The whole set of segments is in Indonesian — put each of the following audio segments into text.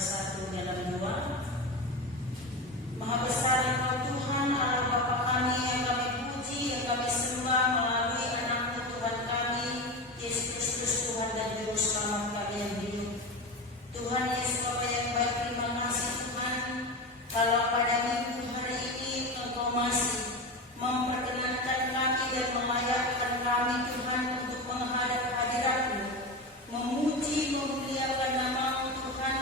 bersatu dalam doa. Maha besar Engkau Tuhan, Allah Bapa kami yang kami puji, yang kami sembah melalui anak Tuhan kami, Yesus Kristus Tuhan dan Juru Selamat kami yang hidup. Tuhan Yesus Bapa yang baik, terima kasih Tuhan, kalau pada minggu hari ini Engkau masih memperkenankan kami dan melayakkan kami Tuhan untuk menghadap hadirat-Mu, memuji, memuliakan nama-Mu Tuhan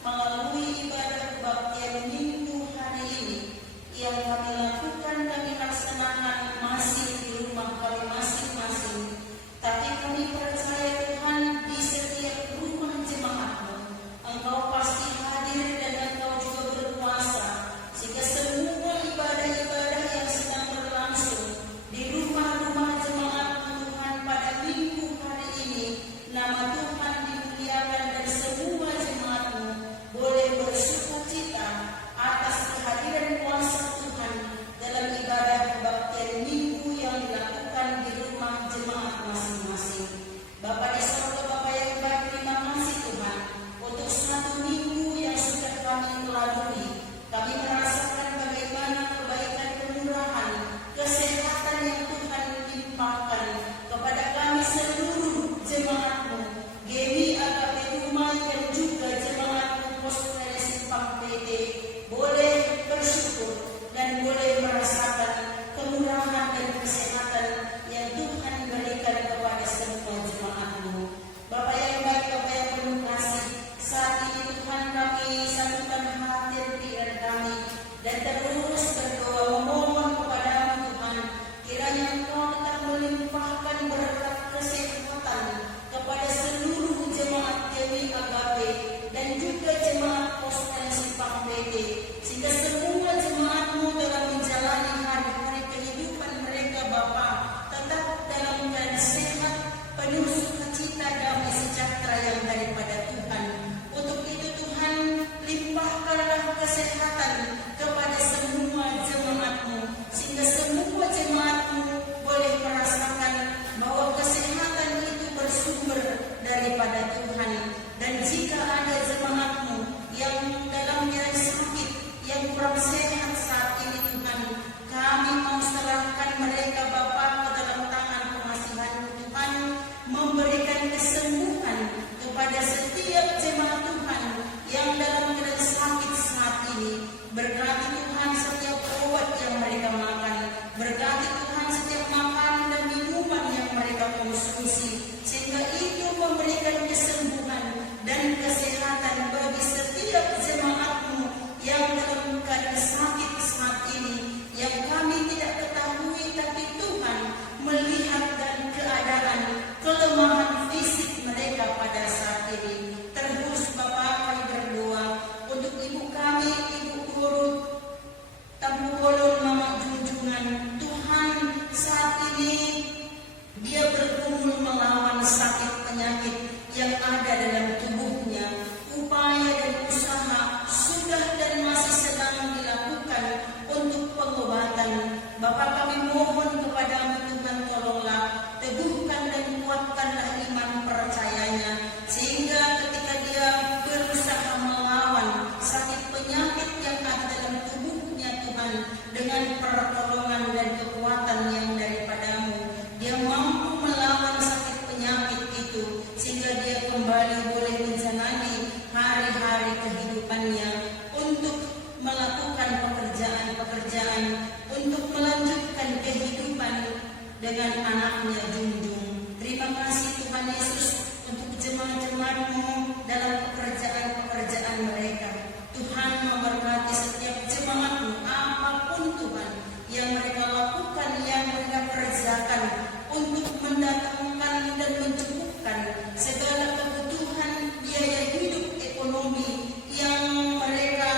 melalui ibadah kebaktian minggu hari ini yang kami lakukan, kami laksanakan masih di rumah kami masing-masing. Tapi kami percaya Tuhan, di setiap rumah jemaat-Mu Engkau pasti hadir dan Engkau juga berkuasa, sehingga semua ibadah-ibadah yang sedang berlangsung di rumah-rumah jemaat-Mu Tuhan pada minggu hari ini, nama Tuhan dimuliakan dan semua jemaat-Mu boleh bersukacita atas kehadiran kuasa Tuhan dalam ibadah kebaktian minggu yang dilakukan di rumah jemaat masing-masing. Bapa di surga, Bapa yang baik, terima kasih Tuhan untuk satu minggu yang sudah kami lalui. Kami merasakan bagaimana kebaikan, kemurahan, kesehatan yang Tuhan limpahkan kepada kami seluruh jemaat-Mu, GMI AKP Rumah dan juga jemaat-Mu Pospere Simpang PT, boleh bersyukur dan boleh merasakan kemurahan dan kesehatan yang Tuhan berikan kepada semua jemaat-Mu. Bapa yang baik, Bapa yang penuh kasih, saat ini Tuhan kami satukan hati dan pikiran kami dan terus berdoa memohon kepada-Mu Tuhan, kiranya Engkau tetap melimpahkan berkat kesehatan kepada seluruh jemaat GMI AKP dan juga jemaat Pospere Simpang PT, sehingga semua jemaat-Mu dalam menjalani hari-hari kehidupan mereka Bapa tetap dalam keadaan sehat, penuh sukacita, damai sejahtera yang daripada Tuhan. Untuk itu Tuhan, limpahkanlah kesehatan kepada semua jemaat-Mu, sehingga semua jemaat-Mu boleh merasakan bahwa kesehatan itu bersumber daripada Tuhan. Dan jika ada jemaat-Mu yang dalam keadaan sakit, yang kurang sehat saat ini Tuhan, kami mau serahkan mereka Bapa ke dalam tangan pengasihan-Mu Tuhan, memberikan kesembuhan kepada setiap jemaat Tuhan yang dalam keadaan sakit saat ini. Berkati Tuhan setiap obat yang mereka makan, berkati Tuhan setiap makanan dan minuman yang mereka konsumsi, sehingga itu memberikan kesembuhan dan kesehatan bagi setiap jemaat-Mu yang dalam keadaan sakit saat ini, yang kami tidak ketahui, tapi Tuhan melihat dan keadaan kelemahan fisik mereka pada saat ini. Terus Bapa kami berdoa untuk ibu kami, Ibu Guru Tampu Bolon Mama Junjungan. Tuhan, saat ini dia bergumul melawan sakit penyakit yang ada dalam tubuhnya. Upaya dan usaha sudah dan masih sedang dilakukan untuk pengobatan. Bapa kami mohon kepada-Mu Tuhan, tolonglah, teguhkan dan kuatkanlah iman percayanya, sehingga ketika dia berusaha melawan sakit penyakit yang ada dalam tubuhnya Tuhan, dengan pertolongan dan kekuatan yang daripada-Mu, dia mampu melawan sakit penyakit itu, sehingga dia kembali boleh menjalani hari-hari kehidupannya untuk melakukan pekerjaan-pekerjaan, untuk melanjutkan kehidupan dengan anaknya Junjung. Terima kasih Tuhan Yesus untuk jemaat-jemaat-Mu dalam pekerjaan-pekerjaan mereka. Tuhan memberkati setiap jemaat-Mu, apapun Tuhan yang mereka lakukan, yang mereka kerjakan untuk mendatangkan dan mencukupkan segala kebutuhan biaya hidup ekonomi yang mereka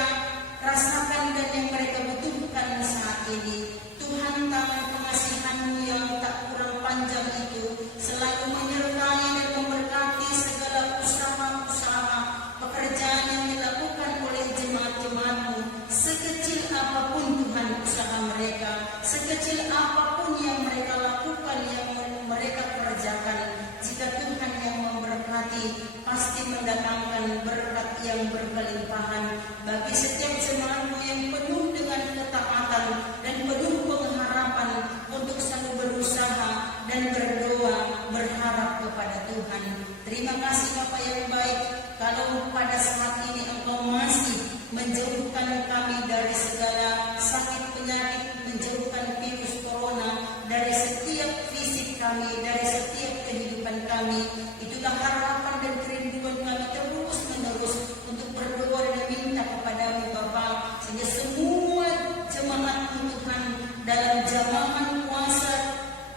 rasakan dan yang mereka butuhkan saat ini. Tuhan, tangan pengasihan-Mu yang tak kurang panjang itu selalu menyertai dan memberkati segala usaha-usaha pekerjaan yang dilakukan oleh jemaat-jemaat-Mu, sekecil apapun Tuhan usaha mereka, sekecil apapun yang mereka lakukan, yang mereka kerjakan. Jika Tuhan yang memberkati pasti mendatangkan berkat yang berkelimpahan bagi setiap jemaatmu yang penuh dengan ketaatan dan penuh pengharapan untuk selalu berusaha dan berdoa berharap kepada Tuhan. Terima kasih Bapa yang baik, kalau pada saat ini Engkau masih menjauhkan kami dari segala sakit penyakit, menjauhkan virus corona dari setiap fisik kami, dari setiap kehidupan kami. Itulah harapan dan kerinduan kami terus menerus untuk berdoa dan minta kepadamu Bapa, sehingga semua jemaat Tuhan dalam jamahan kuasa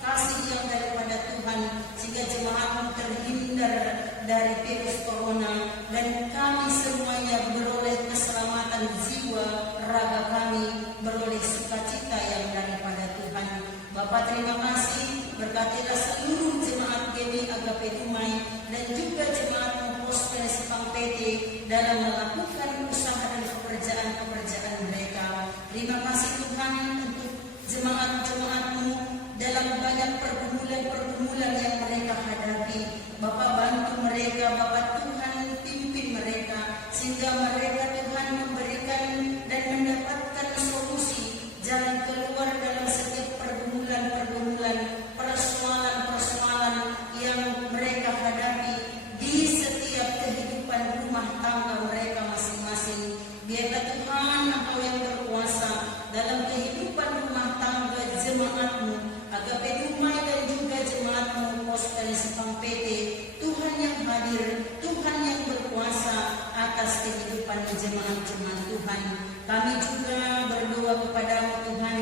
kasih yang daripada Tuhan, sehingga jemaatmu terhindar dari virus corona dan kami semuanya beroleh keselamatan jiwa raga kami, beroleh sukacita yang daripada Tuhan. Bapa terima kasih, berkatilah seluruh jemaat GMI Agape Dumai dan juga jemaat Poster Sipang PT dalam melakukan usaha dan pekerjaan-pekerjaan mereka. Terima kasih Tuhan untuk jemaat-jemaatmu dalam banyak pergumulan-pergumulan yang mereka hadapi. Bapa bantu mereka, Bapa Tuhan pimpin mereka, sehingga mereka Tuhan memberikan dan mendapatkan solusi jalan keluar dalam setiap pergumulan-pergumulan, persoalan-persoalan yang mereka hadapi di setiap kehidupan rumah tangga mereka masing-masing. Biarlah Tuhan Engkau yang berkuasa dalam kehidupan rumah tangga jemaatmu Agape Dumai dan juga jemaatmu Poster Sipang PT. Tuhan yang hadir, Tuhan yang berkuasa atas kehidupan jemaat-jemaat Tuhan. Kami juga berdoa kepadamu Tuhan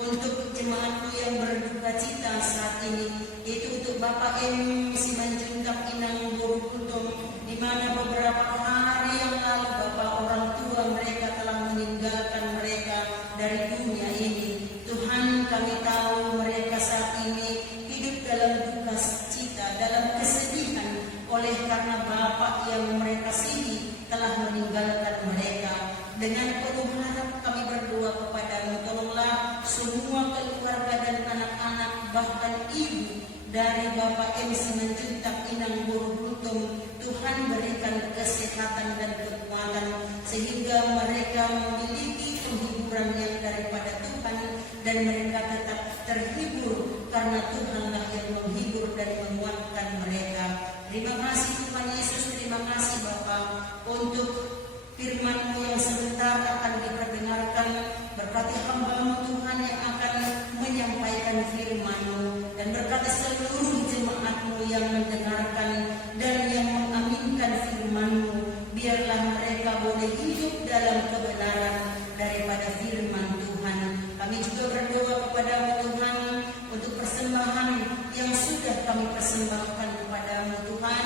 untuk jemaatmu yang berduka cita saat ini, yaitu untuk Bapak M. Simanjuntak Inang Borukutum, di mana beberapa hari yang lalu Bapak orang tua mereka telah meninggalkan mereka dari dunia ini. Tuhan kami tahu mereka saat ini hidup dalam duka cita, dalam kesedihan oleh karena Bapak yang mereka kasihi telah meninggalkan mereka. Dengan penuh harap kami berdoa kepadamu, tolonglah semua keluarga dan anak-anak bahkan ibu dari Bapak M. Simanjuntak Inang Borukutum. Tuhan berikan kesehatan dan kekuatan sehingga mereka memiliki penghiburan yang daripada Tuhan dan mereka tetap terhibur karena Tuhanlah yang menghibur dan menguatkan mereka. Terima kasih Tuhan Yesus, terima kasih Bapa untuk firman-Mu yang sebentar akan diperdengarkan. Berkati hamba-Mu Tuhan yang akan menyampaikan firman-Mu, dan berkati seluruh jemaat-Mu yang mendengarkan dan yang mengaminkan firman-Mu. Biarlah mereka boleh hidup dalam kebenaran daripada firman Tuhan. Kami juga berdoa kepada-Mu Tuhan untuk persembahan yang sudah kami persembahkan kepada-Mu Tuhan.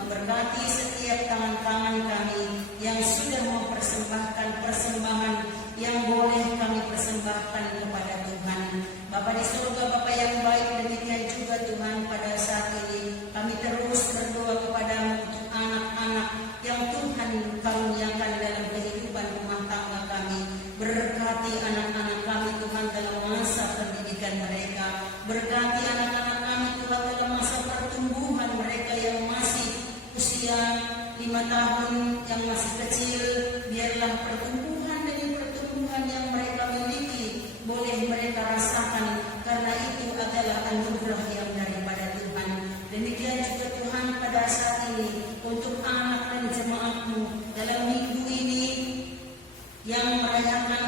Memberkati setiap tangan-tangan kami yang sudah mempersembahkan persembahan yang boleh kami persembahkan kepada Tuhan. Bapa di surga, Bapa yang baik, demikian juga Tuhan pada saat ini kami terus berdoa kepada-Mu untuk anak-anak yang Tuhan karuniakan dalam kehidupan rumah tangga kami. Berkati anak-anak kami Tuhan dalam masa pendidikan mereka. Berkati anak-anak kami Tuhan dalam masa pertumbuhan mereka yang masih usia 5 tahun, yang masih kecil. Biarlah pertumbuhan demi pertumbuhan yang mereka miliki boleh mereka rasakan, karena itu adalah anugerah yang daripada Tuhan. Demikian juga Tuhan pada saat ini untuk anak dan jemaat-Mu dalam minggu ini yang merayakan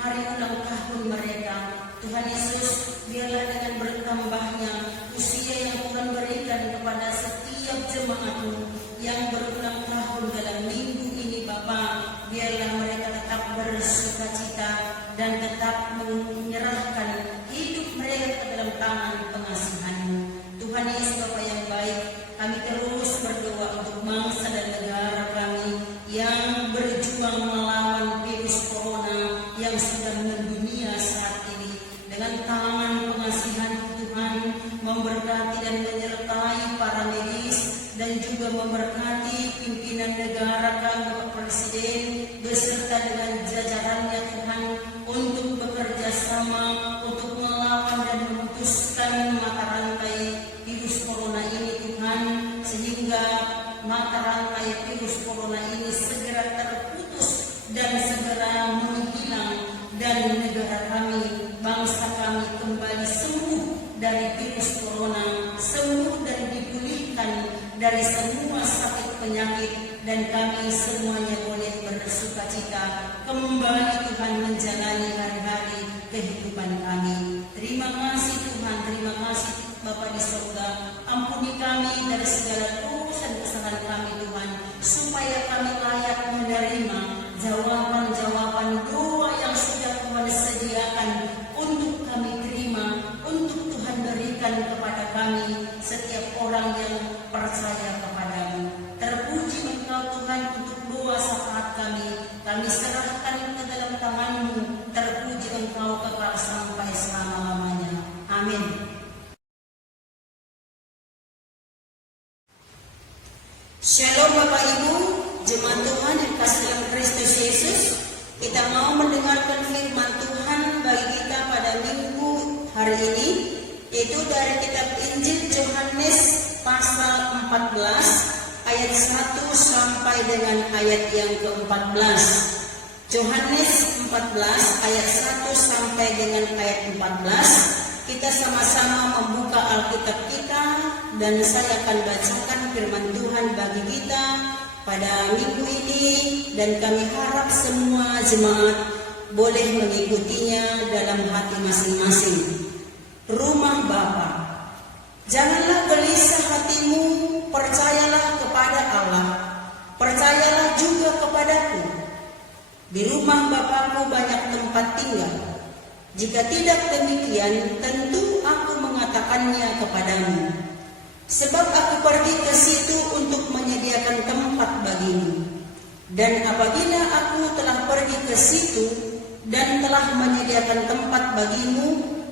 hari ulang tahun mereka. Tuhan Yesus, biarlah dengan bertambahnya usia yang Tuhan berikan kepada setiap jemaat-Mu yang berulang tahun dalam minggu ini Bapa, biarlah mereka tetap bersukacita dan tetap menyerahkan hidup mereka ke dalam tangan pengasihan-Mu. Tuhan Yesus Bapa yang baik, kami terus berdoa untuk bangsa dan negara kami yang berjuang melawan virus corona yang sedang mendunia saat ini. Dengan tangan pengasihan Tuhan memberkati dan menyertai para medis dan juga memberkati pimpinan negara kami, Bapak Presiden beserta dengan jajarannya Tuhan, untuk bekerja sama untuk melawan dan memutuskan mata rantai virus corona ini Tuhan, sehingga mata rantai virus corona ini segera terputus dan segera menghilang, dan negara kami, bangsa kami kembali sembuh dari virus corona, sembuh dan dipulihkan dari semua sakit penyakit, dan kami semuanya boleh bersukacita kembali Tuhan menjalani hari-hari kehidupan kami. Terima kasih Tuhan, terima kasih Bapa di surga. Ampuni kami dari segala dosa dan kesalahan kami Tuhan, supaya kami layak menerima jawaban-jawaban doa yang sudah Tuhan sediakan untuk kami terima, untuk Tuhan berikan kepada kami setiap orang yang percaya kepadamu. Terpuji Engkau Tuhan untuk doa syafaat kami serahkan ke dalam tangan-Mu. Terpuji Engkau kekal sampai selama-lamanya. Amin. Shalom Bapak Ibu, jemaat Tuhan yang kasih dalam Kristus Yesus. Kita mau mendengarkan firman Tuhan bagi kita pada minggu hari ini, yaitu dari kitab Injil Yohanes pasal 14 ayat 1 sampai dengan ayat yang ke-14. Yohanes 14 ayat 1 sampai dengan ayat 14. Kita sama-sama membuka Alkitab kita, dan saya akan bacakan firman Tuhan bagi kita pada minggu ini, dan kami harap semua jemaat boleh mengikutinya dalam hati masing-masing. Rumah Bapa. Janganlah gelisah hatimu, percayalah kepada Allah, percayalah juga kepadaku. Di rumah Bapakku banyak tempat tinggal. Jika tidak demikian, tentu aku mengatakannya kepadamu. Sebab aku pergi ke situ untuk menyediakan tempat bagimu. Dan apabila aku telah pergi ke situ dan telah menyediakan tempat bagimu,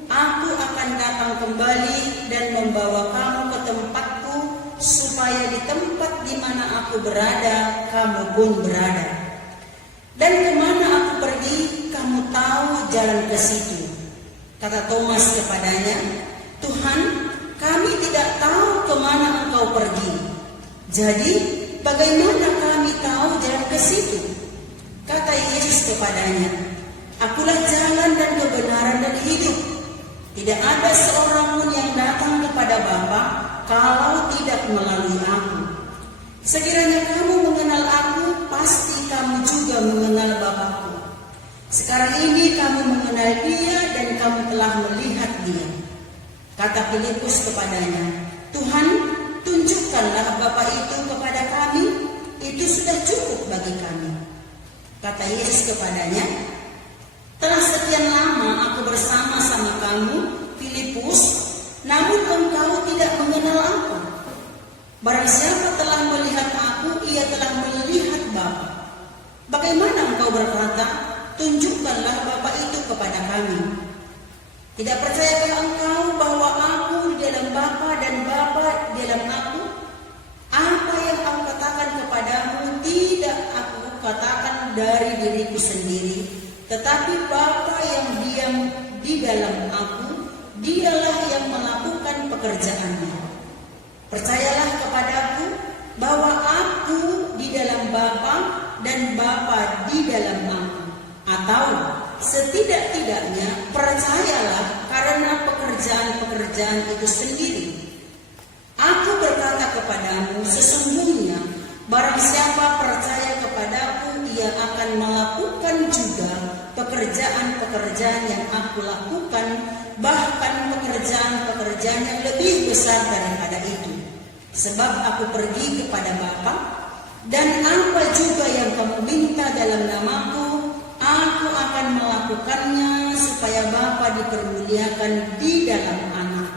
aku akan datang kembali dan membawa kamu ke tempatku, supaya di tempat di mana aku berada, kamu pun berada. Dan kemana aku pergi, kamu tahu jalan ke situ. Kata Thomas kepadanya, Tuhan, kami tidak tahu kemana Engkau pergi. Jadi, bagaimana kami tahu jalan ke situ? Kata Yesus kepadanya, Akulah jalan dan kebenaran dan hidup. Tidak ada seorang pun yang datang kepada Bapa kalau tidak melalui aku. Sekiranya kamu mengenal aku, pasti kamu juga mengenal Bapa-Ku. Sekarang ini kamu mengenal Dia dan kamu telah melihat Dia. Kata Filipus kepadanya, Tuhan, tunjukkanlah Bapa itu kepada kami, itu sudah cukup bagi kami. Kata Yesus kepadanya, telah sekian lama aku bersama-sama kamu, Filipus, namun engkau tidak mengenal aku. Barang siapa telah melihat aku, ia telah melihat Bapa. Bagaimana engkau berkata, tunjukkanlah Bapa itu kepada kami? Tidak percayakah engkau bahwa aku di dalam Bapa dan Bapa di dalam aku? Apa yang aku katakan kepadamu tidak aku katakan dari diriku sendiri, tetapi Bapa yang diam di dalam aku, Dialah yang melakukan pekerjaannya. Percayalah kepadaku bahwa aku di dalam Bapa dan Bapa di dalam aku. Atau setidak-tidaknya percayalah karena pekerjaan-pekerjaan itu sendiri. Aku berkata kepadamu, sesungguhnya barang siapa percaya kepadaku, ia akan melakukan juga pekerjaan-pekerjaan yang aku lakukan, bahkan pekerjaan-pekerjaan yang lebih besar daripada itu. Sebab aku pergi kepada Bapa, dan apa juga yang kamu minta dalam namaku, aku akan melakukannya, supaya Bapa dipermuliakan di dalam Anak.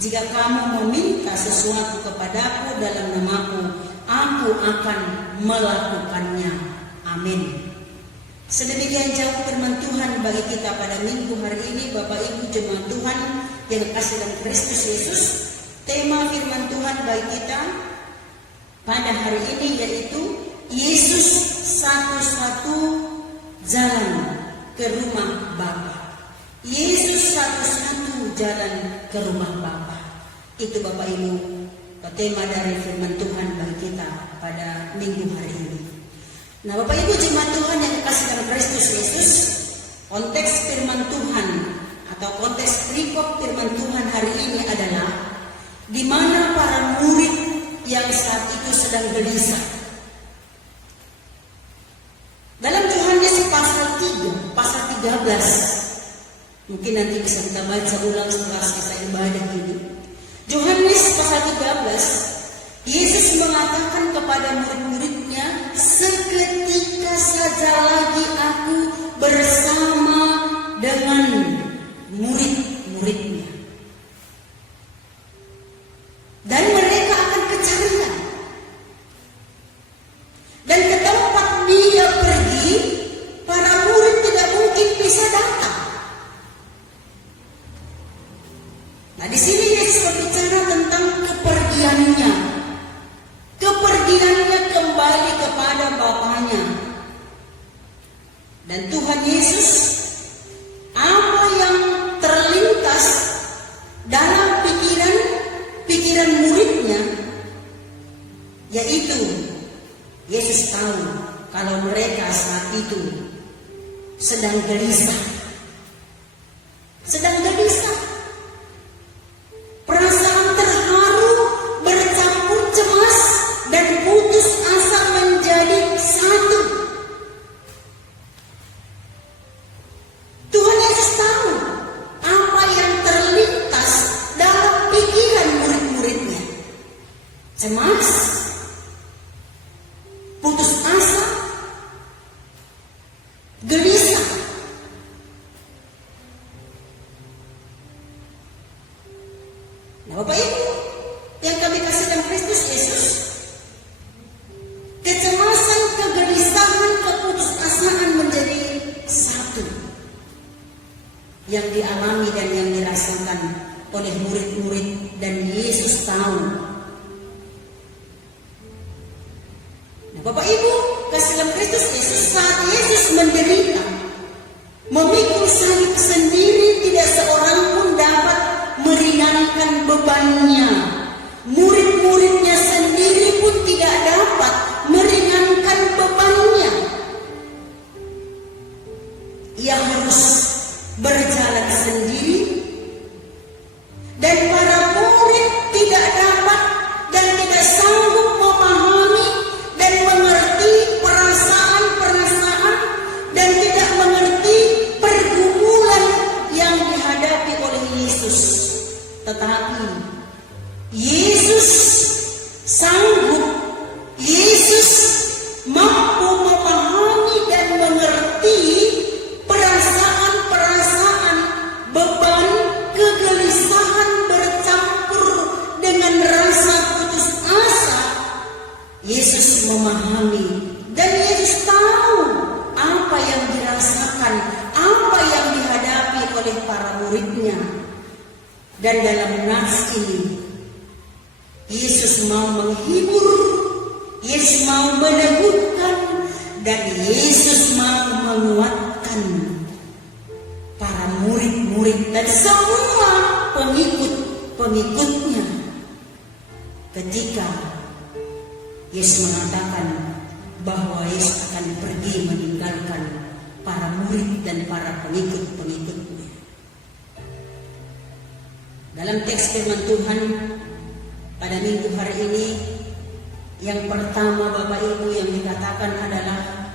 Jika kamu meminta sesuatu kepadaku dalam namaku, aku akan melakukannya. Amin. Sedemikian jauh firman Tuhan bagi kita pada minggu hari ini, Bapak Ibu jemaat Tuhan yang kasih dalam Kristus Yesus. Tema firman Tuhan bagi kita pada hari ini yaitu Yesus satu-satu jalan ke rumah Bapa. Yesus satu-satu jalan ke rumah Bapa. Itu Bapak Ibu tema dari firman Tuhan bagi kita minggu hari ini. Nah, Bapak Ibu jemaat Tuhan yang dikasihi dalam Kristus Yesus, konteks firman Tuhan atau konteks perikop firman Tuhan hari ini adalah di mana para murid yang saat itu sedang gelisah. Dalam Yohanes pasal 3, pasal 13, mungkin nanti bisa kita baca ulang setelah selesai ibadah ini. Yohanes pasal 13, Yesus mengatakan kepada murid-muridnya, seketika saja lagi aku bersama dengan murid-muridnya. Dan mereka akan kecarian. Dan ke tempat dia pergi, para murid tidak mungkin bisa datang. Nah, di sini Yesus berbicara tentang kepergiannya. Kepergiannya kembali kepada Bapaknya. Dan Tuhan Yesus, apa yang terlintas dalam pikiran muridnya, yaitu Yesus tahu kalau mereka saat itu sedang gelisah. Perasaan terharu bercampur cemas dan putus asa menjadi satu. Tuhan Yesus tahu apa yang terlintas dalam pikiran murid-muridnya. Cemas, putus asa, gelisah. Nah, Bapak Ibu yang kami kasih dalam Kristus Yesus, kecemasan, kegelisahan, keputusasaan menjadi satu yang dialami dan yang dirasakan oleh murid-murid, dan Yesus tahu. Nah, Bapak Ibu kasih dalam Kristus Yesus, saat Yesus menderita, memikul salib sendiri, tidak seorang pun dapat meringankan bebannya. Murid-muridnya sendiri pun tidak dapat meringankan bebannya. Ia harus berjalan sendiri, dan para murid tidak dapat dan tidak sanggup memahami dan mengerti perasaan-perasaan dan tidak mengerti pergumulan yang dihadapi oleh Yesus. Tetapi Yesus sanggup, Yesus mampu memahami dan mengerti perasaan-perasaan, beban, kegelisahan bercampur dengan rasa putus asa. Yesus memahami dan Yesus tahu apa yang dirasakan, apa yang dihadapi oleh para muridnya. Dan dalam nas ini, Yesus mau menghibur, Yesus mau meneguhkan, dan Yesus mau menguatkan para murid-murid dan semua pengikut-pengikutnya. Ketika Yesus mengatakan bahwa Yesus akan pergi meninggalkan para murid dan para pengikut-pengikutnya. Dalam teks firman Tuhan pada minggu hari ini, yang pertama Bapak Ibu yang dikatakan adalah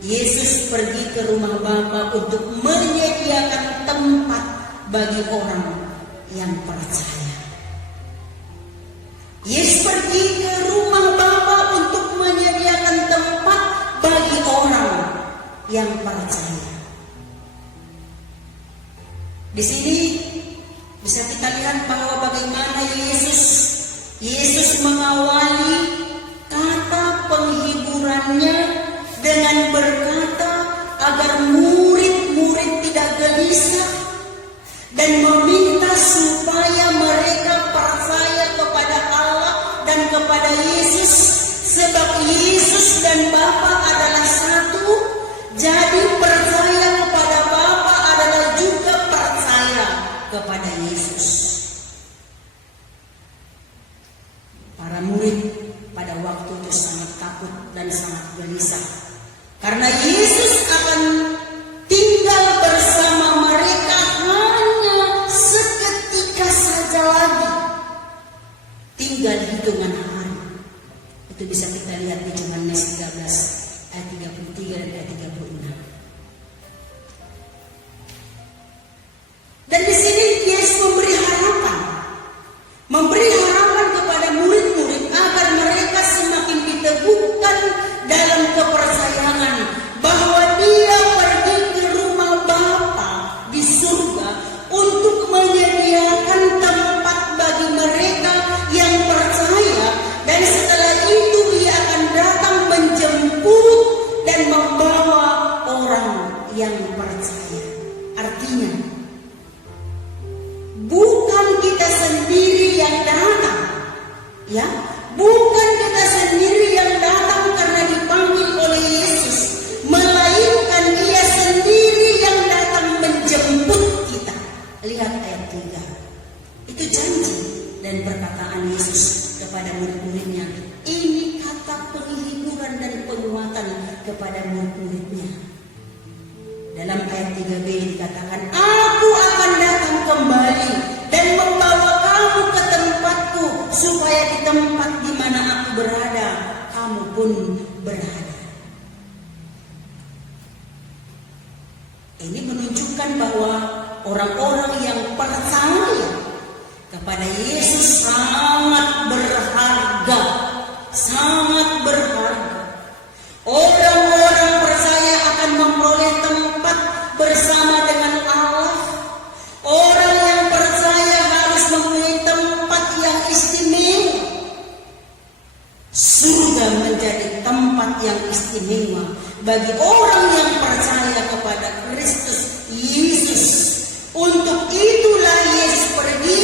Yesus pergi ke rumah Bapa untuk menyediakan tempat bagi orang yang percaya. Yesus pergi ke rumah Bapa untuk menyediakan tempat bagi orang yang percaya. Di sini bisa kita lihat bahwa bagaimana Yesus mengawali kata penghiburannya dengan berkata agar murid-murid tidak gelisah dan meminta supaya mereka percaya kepada Allah dan kepada Yesus, sebab Yesus dan Bapa adalah satu. Jadi percaya kepada Bapa adalah juga percaya kepada Yesus. Para murid pada pada waktu itu sangat takut dan sangat gelisah. Karena Yesus akan tinggal bersama mereka hanya seketika saja lagi. Tinggal hitungan hari. Itu bisa kita lihat di Yohanes 13 ayat 33 dan ayat 36. Dan di sini Yesus memberi harapan kepada murid-murid agar mereka semakin diteguhkan dalam kepercayaan bahwa Dia pergi ke rumah Bapa di surga untuk menyediakan tempat bagi mereka yang percaya, dan setelah itu Dia akan datang menjemput dan membawa orang yang percaya. Artinya, bukan kita sendiri yang datang, ya, bukan kita sendiri yang datang karena dipanggil oleh Yesus, melainkan Dia sendiri yang datang menjemput kita. Lihat ayat 3. Itu janji dan perkataan Yesus kepada murid-muridnya. Ini kata penghiburan dan penguatan kepada murid-muridnya. Dalam ayat 3b dikatakan, Aku akan datang kembali dan membawa kamu ke tempatku, supaya di tempat di mana aku berada, kamu pun berada. Ini menunjukkan bahwa orang-orang yang percaya kepada Yesus sangat berharga, sangat berharga. Orang-orang percaya akan memperoleh tempat bersama dengan Allah. Orang yang percaya harus mempunyai tempat yang istimewa. Surga menjadi tempat yang istimewa bagi orang yang percaya kepada Kristus Yesus. Untuk itulah Yesus pergi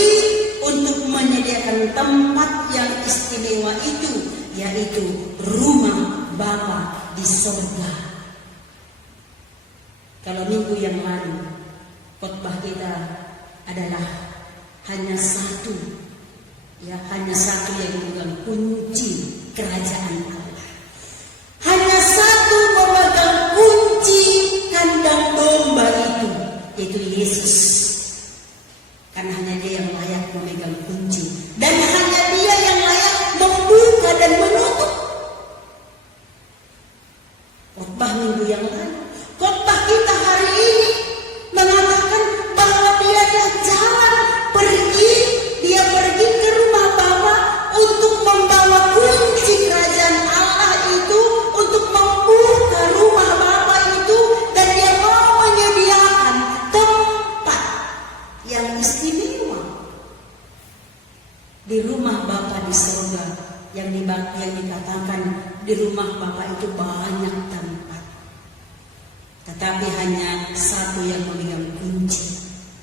untuk menyediakan tempat yang istimewa itu, yaitu rumah Bapa di surga. Kalau minggu yang lalu khotbah kita adalah hanya satu, ya, hanya satu yang memegang kunci kerajaan Allah. Hanya satu memegang kunci kandang domba itu, yaitu Yesus. Karena hanya Dia yang layak memegang kunci, dan hanya Dia yang layak membuka dan menutup. Khotbah minggu yang lalu, khotbah kita hari ini mengatakan bahwa Dia jalan pergi, Dia pergi ke rumah Bapa untuk membawa kunci kerajaan Allah itu, untuk membuka rumah Bapa itu, dan Dia mau menyediakan tempat yang istimewa di rumah Bapa di surga. Yang dikatakan di rumah Bapa itu banyak tempat, tetapi hanya satu yang memegang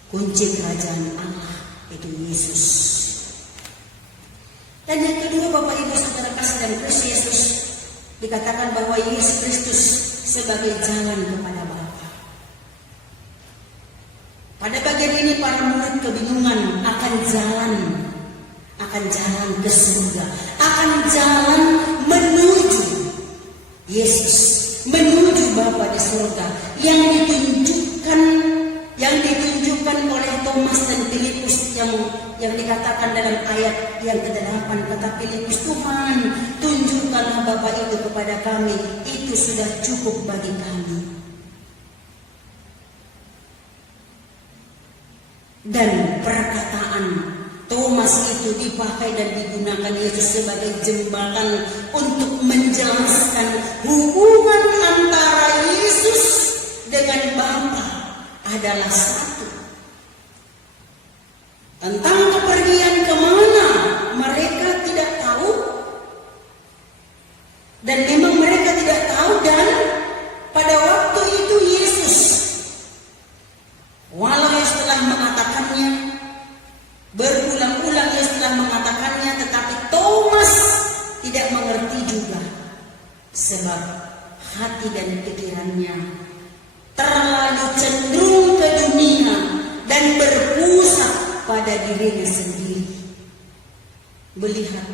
kunci kerajaan Allah, itu Yesus. Dan yang kedua, Bapak Ibu Saudara kasih dan Kristus Yesus, dikatakan bahwa Yesus Kristus sebagai jalan kepada Bapa. Pada bagian ini para murid kebingungan akan jalan ke surga, akan jalan menuju Yesus, menuju Bapa di surga, yang ditunjukkan oleh Thomas dan Filipus, yang dikatakan dalam ayat yang ke-8, kata Filipus, Tuhan, tunjukkanlah Bapa itu kepada kami, itu sudah cukup bagi kami. Dan perkataan Thomas itu dipakai dan digunakan Yesus sebagai jembatan untuk menjelaskan hubungan antara Yesus dengan Bapa adalah satu. Tentang kepergian kemana mereka tidak tahu, dan memang mereka tidak tahu. Dan pada waktu itu Yesus, walau setelah mengatakannya, berulang-ulang Yesus telah mengatakannya, tetapi Thomas tidak mengerti juga, sebab hati dan pikirannya terlalu cenderung ke dunia dan berpusat pada dirinya sendiri. Melihat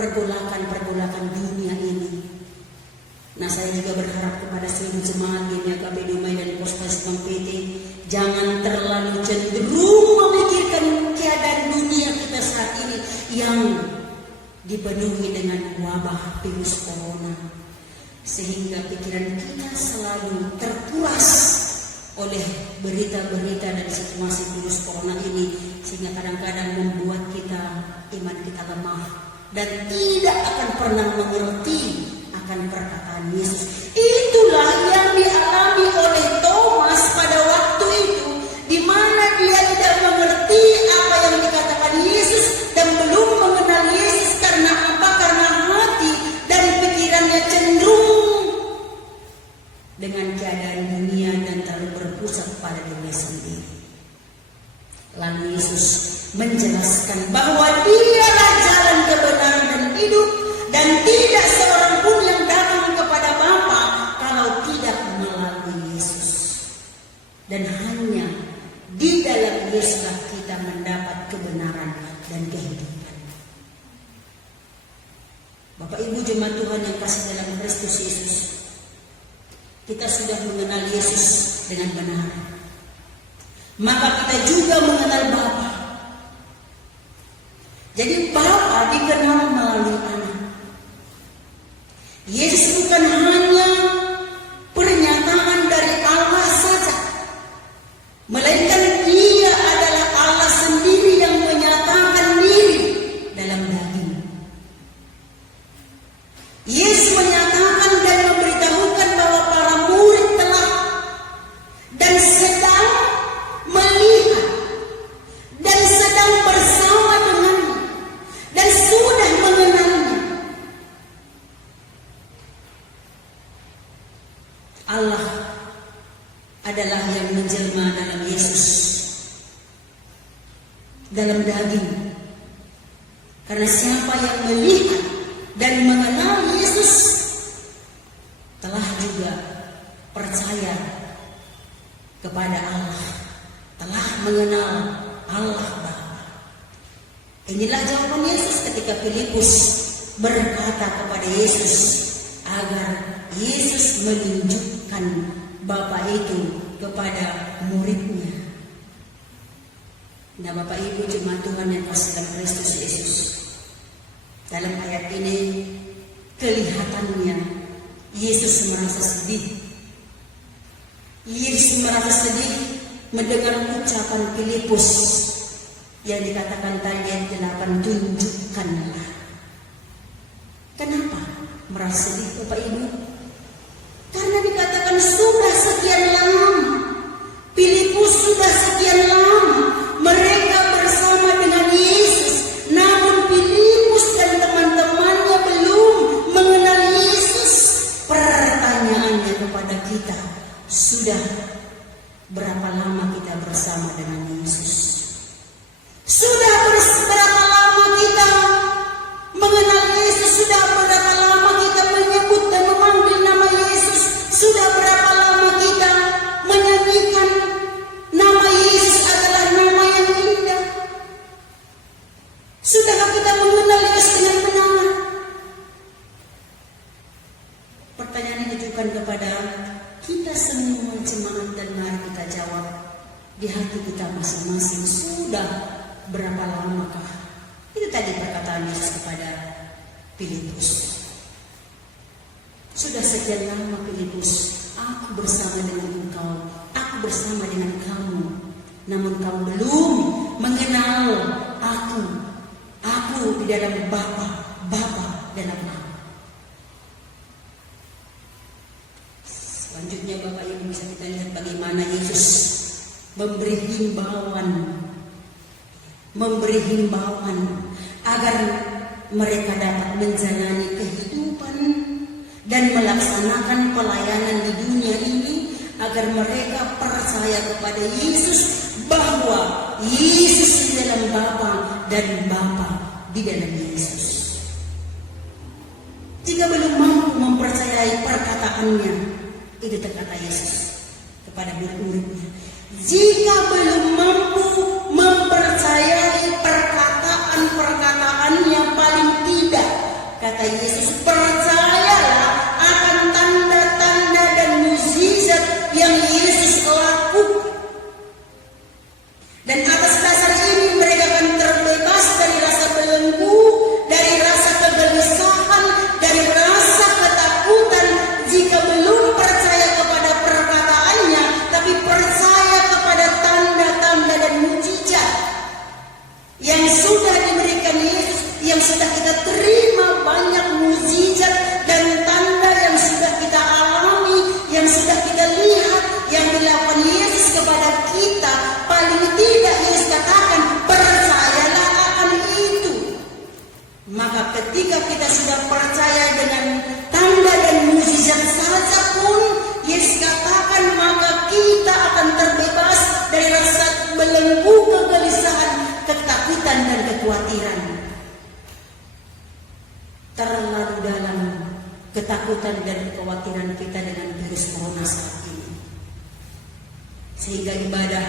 pergolakan dunia ini. Nah, saya juga berharap kepada seluruh jemaat GMI Dumai dan Kostas PT, jangan terlalu cenderung memikirkan keadaan dunia kita saat ini yang dipenuhi dengan wabah virus corona, sehingga pikiran kita selalu terkuras oleh berita-berita dari situasi virus corona ini, sehingga kadang-kadang membuat iman kita lemah dan tidak akan pernah mengerti akan perkataan Yesus. Itulah yang dialami oleh Thomas pada waktu itu, di mana dia tidak mengerti apa yang dikatakan Yesus dan belum mengenal Yesus. Karena apa? Karena hati dan pikirannya cenderung dengan keadaan dunia dan terlalu berpusat pada dirinya sendiri. Lalu Yesus menjelaskan bahwa Dialah jalan kebenaran dan hidup, dan tidak seorang pun yang datang kepada Bapa kalau tidak melalui Yesus. Dan hanya di dalam Yesuslah kita mendapat kebenaran dan kehidupan. Bapak Ibu jemaat Tuhan yang kasih dalam Kristus Yesus, kita sudah mengenal Yesus dengan benar, maka kita juga mengenal Bapa. Jadi Bapa dikenal melalui Anak. Yesus bukan hanya pernyataan dari Allah saja, melainkan Dia adalah Allah sendiri yang menyatakan diri dalam daging. Yesus menyatakan dan memberitahukan bahwa para murid telah dan sedang melihat dan sedang bersama dengannya dan sudah mengenalnya. Allah adalah yang menjelma dalam Yesus, dalam daging. Karena siapa yang melihat dan mengenal Yesus telah juga percaya kepada Allah, telah mengenal Allah Bapa. Inilah jawaban Yesus ketika Filipus berkata kepada Yesus agar Yesus menunjukkan Bapa itu kepada muridnya. Nah, Bapak Ibu jemaat Tuhan yang kasih dalam Kristus Yesus, dalam ayat ini kelihatannya Yesus merasa sedih. Yesus merasa sedih mendengar ucapan Filipus yang dikatakan tadi ayat 8, tunjukkanlah. Kenapa merasa sedih Bapak Ibu? Karena dikatakan sudah sekian lama, Filipus sudah sekian lama mereka bersama dengan Yesus, namun Filipus dan teman-temannya belum mengenal Yesus. Pertanyaannya kepada kita, sudah berapa lama kita bersama dengan Yesus? Sudah berapa lama kita mengenal Yesus? Sudah berapa lama kita menyebut dan memanggil nama Yesus? Sudah berapa lama kita menyanyikan nama Yesus adalah nama yang indah? Sudahkah kita mengenal Yesus dengan benar? Pertanyaan ini ditujukan kepada kita semua jemaat, dan mari kita jawab di hati kita masing-masing. Sudah berapa lamakah? Itu tadi perkataan Yesus kepada Filipus. Sudah sekian lama Filipus, aku bersama dengan engkau, aku bersama dengan kamu, namun kau belum mengenal aku di dalam Bapa dalam aku. Selanjutnya Bapak Ibu bisa kita lihat bagaimana Yesus memberi himbauan agar mereka dapat menjalani kehidupan dan melaksanakan pelayanan di dunia ini, agar mereka percaya kepada Yesus, bahwa Yesus di dalam Bapa dan Bapa di dalam Yesus. Jika belum mampu mempercayai perkataannya, itu kata Yesus kepada murid-muridnya, jika belum mampu mempercayai perkataan-perkataannya, paling tidak kata Yesus, percayalah akan tanda-tanda dan mukjizat yang Yesus lakukan. Dan atas dasar ini mereka akan terbebas dari rasa belenggu, dari rasa kegelisahan, dari rasa ketakutan jika belum percaya kepada perkataannya, tapi percaya kepada tanda-tanda dan mukjizat yang sudah diberikan Yesus, yang sudah kita terima banyak mukjizat dan tanda yang sudah kita alami, yang sudah kita lihat, yang dilakukan Yesus kepada kita. Paling tidak Yesus katakan, percayalah akan itu. Maka ketika kita sudah percaya dengan tanda dan mukjizat saja pun, Yesus katakan maka kita akan terbebas dari rasa belenggu, kegelisahan, ketakutan dan kekhawatiran. Terlalu dalam ketakutan dan kekhawatiran kita dengan virus corona saat ini, sehingga ibadah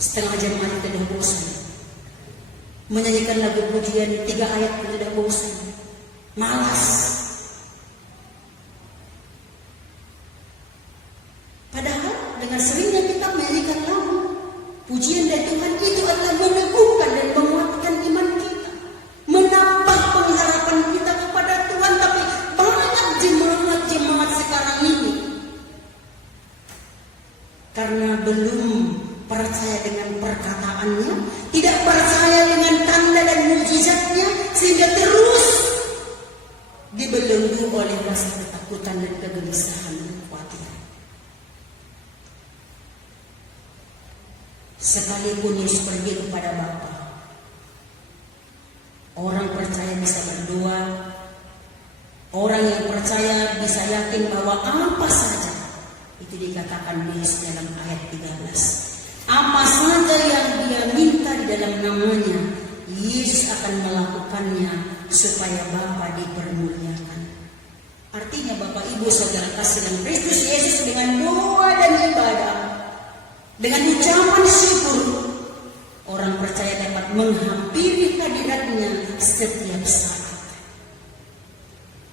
setengah jam aja tidak bosan, menyanyikan lagu pujian 3 ayat pun tidak bosan, malas. Padahal dengan seringnya kita menyanyikan lagu pujian dari Tuhan, itu adalah meneguhkan dan menguatkan iman kita, menambah pengharapan kita kepada Tuhan. Tapi banyak jemaat sekarang ini karena belum percaya dengan perkataannya, tidak percaya dengan tanda dan mukjizatnya, sehingga terus dibelenggu oleh rasa ketakutan dan kegelisahan dan kekhawatiran. Sekalipun Yesus pergi kepada Bapa, orang percaya bisa berdoa, orang yang percaya bisa yakin bahwa apa saja, itu dikatakan Yesus dalam ayat 13. Apa saja yang dia minta di dalam namanya, Yesus akan melakukannya supaya Bapa dipermuliakan. Artinya Bapak Ibu Saudara kasih dalam Kristus Yesus, dengan doa dan ibadah, dengan ucapan syukur, orang percaya dapat menghampiri hadiratnya setiap saat.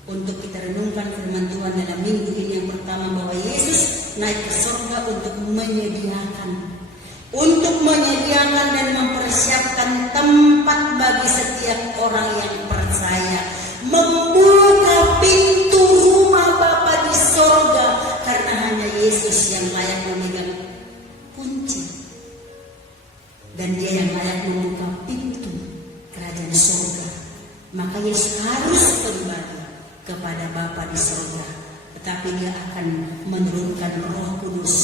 Untuk kita renungkan firman Tuhan dalam minggu ini yang pertama, bahwa Yesus naik ke surga untuk menyediakan dan mempersiapkan tempat bagi setiap orang yang percaya, membuka pintu rumah Bapa di surga, karena hanya Yesus yang layak memegang kunci, dan Dia yang layak membuka pintu kerajaan surga. Maka Yesus harus kembali kepada Bapa di surga, tetapi Dia akan menurunkan Roh Kudus.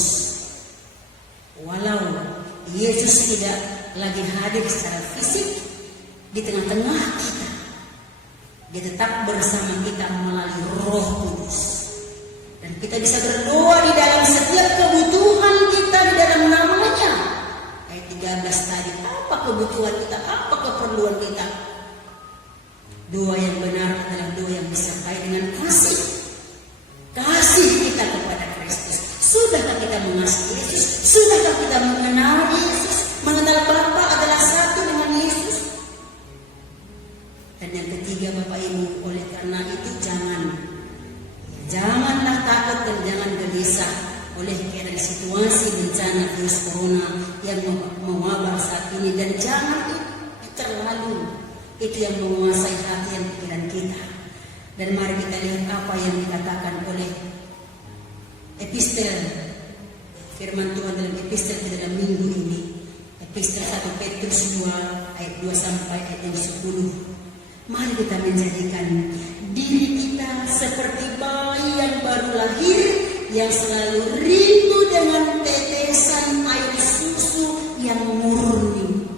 Walau Yesus tidak lagi hadir secara fisik di tengah-tengah kita, Dia tetap bersama kita melalui Roh Kudus, dan kita bisa berdoa di dalam setiap kebutuhan kita di dalam namanya. Ayat 13 tadi, apa kebutuhan kita, apa keperluan kita? Doa yang benar adalah doa yang disertai dengan kasih. Kasih kita kepada Kristus. Sudahkah kita mengasihi Yesus? Sudahkah kita mengenal Yesus? Mengenal Bapa adalah satu dengan Yesus. Dan yang ketiga Bapak Ibu, oleh karena itu janganlah takut dan jangan gelisah oleh keadaan situasi bencana virus corona yang mewabah saat ini, dan jangan terlalu itu yang menguasai hati dan pikiran kita. Dan mari kita lihat apa yang dikatakan oleh epistel firman Tuhan dalam epistel ke dalam minggu ini, epistel 1 Petrus 2 ayat 2 sampai ayat 10. Mari kita menjadikan diri kita seperti bayi yang baru lahir, yang selalu rindu dengan tetesan air susu yang murni.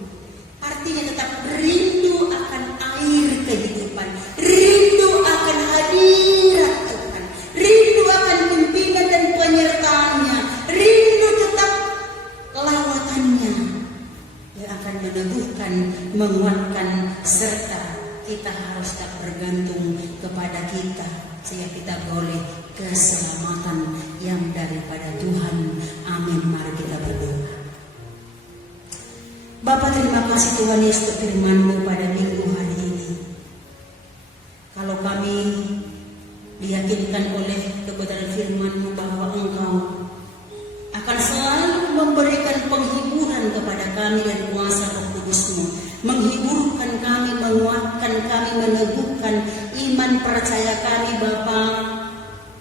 Artinya tetap rindu akan air kehidupan, rindu akan hadirat Tuhan, rindu akan pimpinan dan penyertaannya, rindu tetap lawatannya yang akan meneguhkan, menguatkan, serta kita harus tak bergantung kepada kita, sehingga kita boleh keselamatan yang daripada Tuhan. Amin. Mari kita berdoa. Bapa, terima kasih Tuhan Yesus untuk firman-Mu pada minggu hari ini. meneguhkan iman percaya kami Bapa,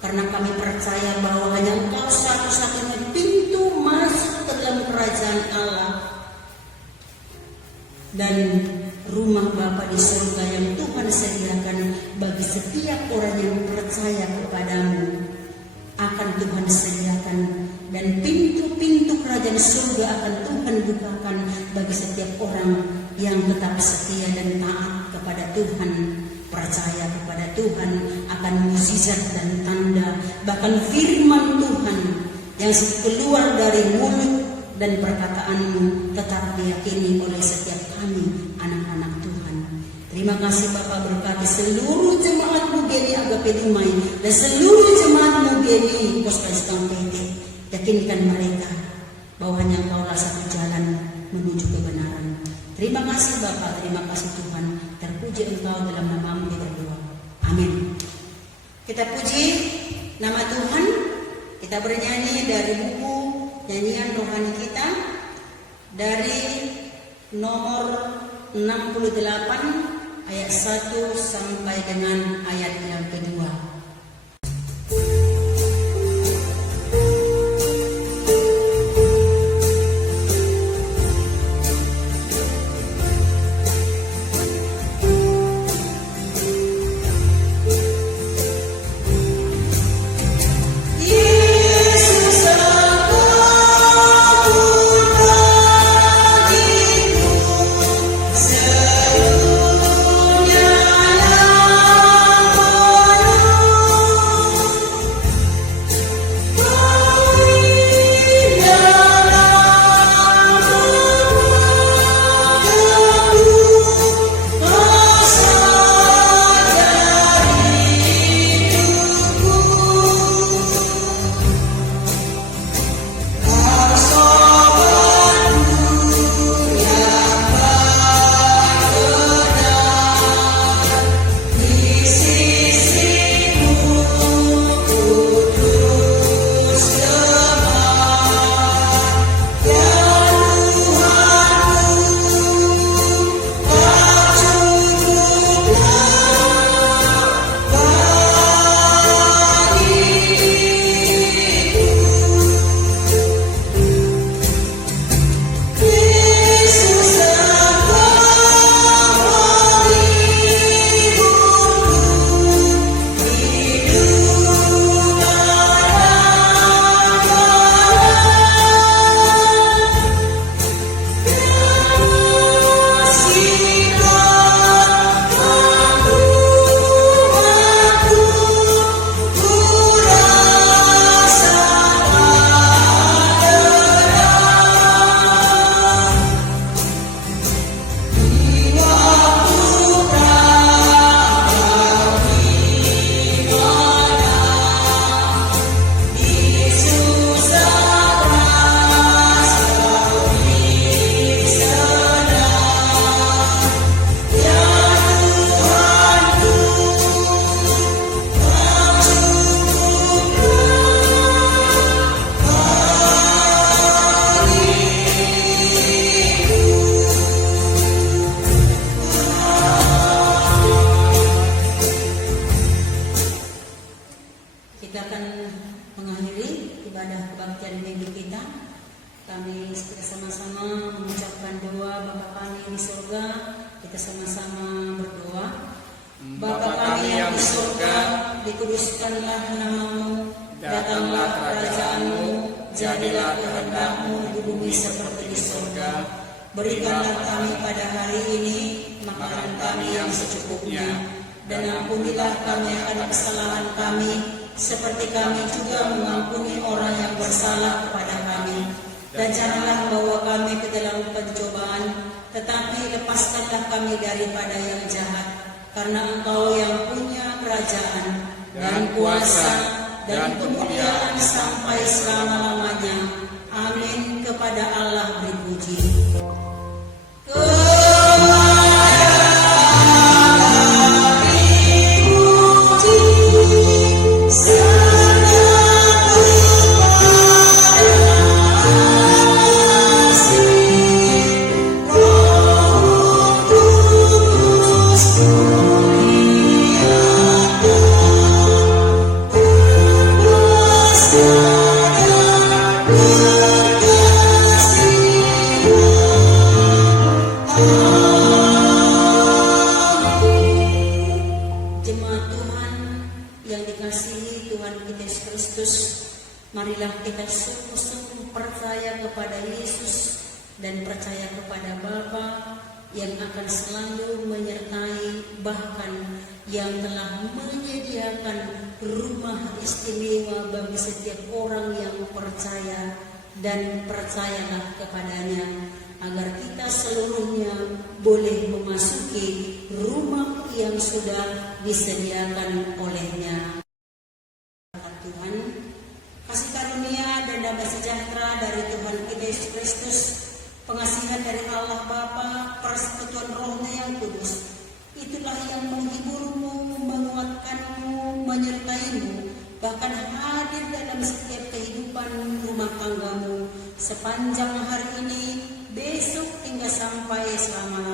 karena kami percaya bahwa hanya Engkau satu-satunya pintu masuk ke dalam kerajaan Allah dan rumah Bapa di surga yang Tuhan sediakan bagi setiap orang yang percaya kepadamu akan Tuhan sediakan, dan pintu-pintu kerajaan surga akan Tuhan bukakan bagi setiap orang yang tetap setia dan taat kepada Tuhan, percaya kepada Tuhan akan mukjizat dan tanda, bahkan firman Tuhan yang keluar dari mulut dan perkataanmu tetap diyakini oleh setiap kami anak-anak Tuhan. Terima kasih Bapak, berkati seluruh jemaat Mugeni Agape Dumai dan seluruh jemaat Mugeni Pospes Kampete. Yakinkan mereka bahwa hanya Engkaulah satu jalan menuju kebenaran. Terima kasih Bapak, terima kasih Tuhan. Terpuji Engkau dalam nama-Mu kita berdoa. Amin. Kita puji nama Tuhan. Kita bernyanyi dari buku nyanyian rohani kita dari nomor 68 ayat 1 sampai dengan ayat yang kedua. dikuduskanlah nama-Mu, datanglah kerajaan-Mu, jadilah kehendak-Mu di bumi seperti di surga. Berikanlah kami pada hari ini makanan kami yang secukupnya, dan ampunilah kami akan kesalahan kami, seperti kami juga mengampuni orang yang bersalah kepada kami. Dan janganlah membawa kami ke dalam pencobaan, tetapi lepaskanlah kami daripada yang jahat. Karena Engkau yang punya kerajaan dan kuasa dan kemuliaan sampai selama-lamanya. Amin. Kepada Allah dipuji. Roh Kudus Kristus. Marilah kita sungguh-sungguh percaya kepada Yesus dan percaya kepada Bapa yang akan selalu menyertai, bahkan yang telah menyediakan rumah istimewa bagi setiap orang yang percaya dan percayalah kepadanya, agar kita seluruhnya boleh memasuki rumah yang sudah disediakan olehnya. Tuhan, kasih karunia dan damai sejahtera dari Tuhan kita Yesus Kristus, pengasihan dari Allah Bapa, persekutuan Roh-Nya yang kudus, itulah yang menghiburmu, menguatkanmu, menyertaimu, bahkan hadir dalam setiap kehidupan rumah tanggamu sepanjang hari ini, besok hingga sampai selama